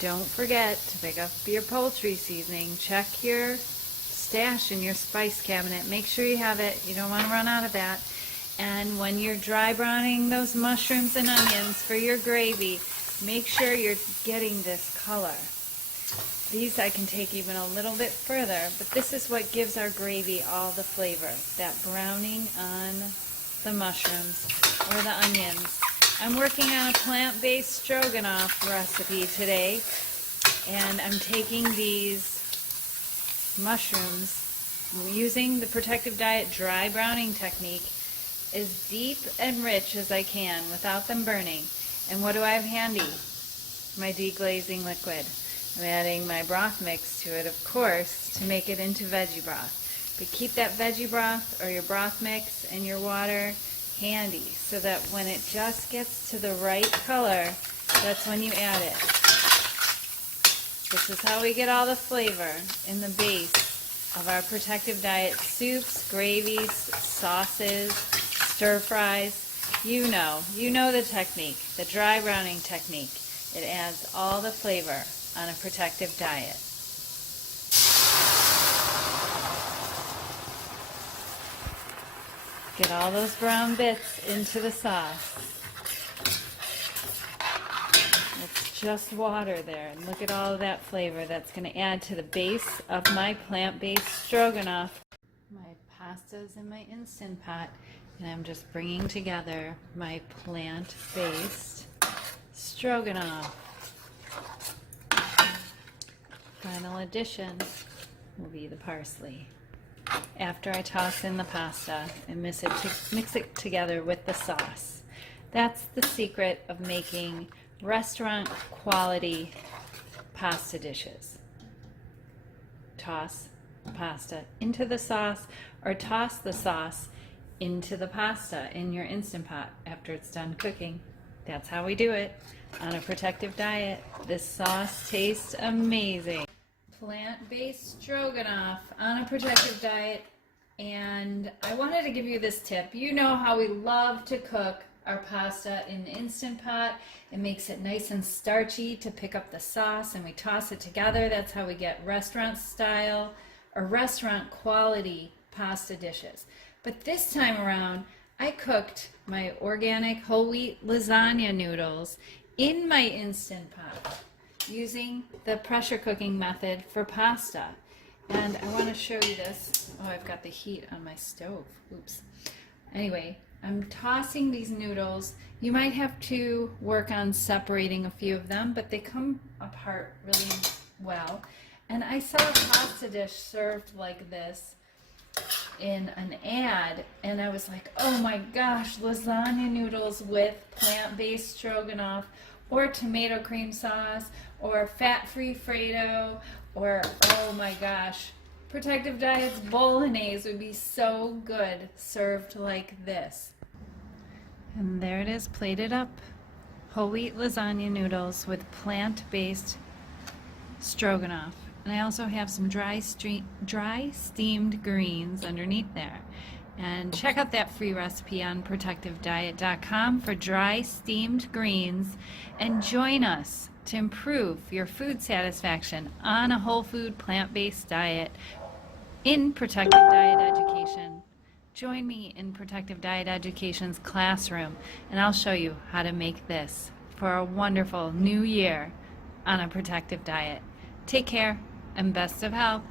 Don't forget to pick up your poultry seasoning. Check your stash in your spice cabinet. Make sure you have it. You don't want to run out of that. And when you're dry browning those mushrooms and onions for your gravy, make sure you're getting this color. These I can take even a little bit further, but this is what gives our gravy all the flavor, that browning on the mushrooms or the onions. I'm working on a plant-based stroganoff recipe today, and I'm taking these mushrooms using the Protective Diet dry browning technique as deep and rich as I can without them burning. And what do I have handy? My deglazing liquid. I'm adding my broth mix to it, of course, to make it into veggie broth. But keep that veggie broth or your broth mix and your water handy so that when it just gets to the right color, that's when you add it. This is how we get all the flavor in the base of our Protective Diet soups, gravies, sauces, stir fries. You know the technique, the dry browning technique. It adds all the flavor on a Protective Diet. Get all those brown bits into the sauce. It's just water there, and look at all of that flavor that's going to add to the base of my plant-based stroganoff. My pasta's in my Instant Pot, and I'm just bringing together my plant-based stroganoff. Final addition will be the parsley. After I toss in the pasta and mix it together with the sauce. That's the secret of making restaurant quality pasta dishes. Toss the pasta into the sauce, or toss the sauce into the pasta in your Instant Pot after it's done cooking. That's how we do it on a Protective Diet. This sauce tastes amazing. Plant-based stroganoff on a Protective Diet, and I wanted to give you this tip. You know how we love to cook our pasta in the Instant Pot. It makes it nice and starchy to pick up the sauce, and we toss it together. That's how we get restaurant style or restaurant quality pasta dishes. But this time around, I cooked my organic whole wheat lasagna noodles in my Instant Pot using the pressure cooking method for pasta. And I want to show you this. Oh, I've got the heat on my stove. Oops. Anyway, I'm tossing these noodles. You might have to work on separating a few of them, but they come apart really well. And I saw a pasta dish served like this in an ad, and I was like, oh my gosh, lasagna noodles with plant-based stroganoff, or tomato cream sauce, or fat-free Fredo, or oh my gosh, Protective Diet's bolognese would be so good served like this. And there it is, plated up. Whole wheat lasagna noodles with plant-based stroganoff. And I also have some dry steamed greens underneath there. And check out that free recipe on protectivediet.com for dry steamed greens, and join us to improve your food satisfaction on a whole food plant-based diet in Protective Diet Education. Join me in Protective Diet Education's classroom, and I'll show you how to make this for a wonderful new year on a Protective Diet. Take care and best of health.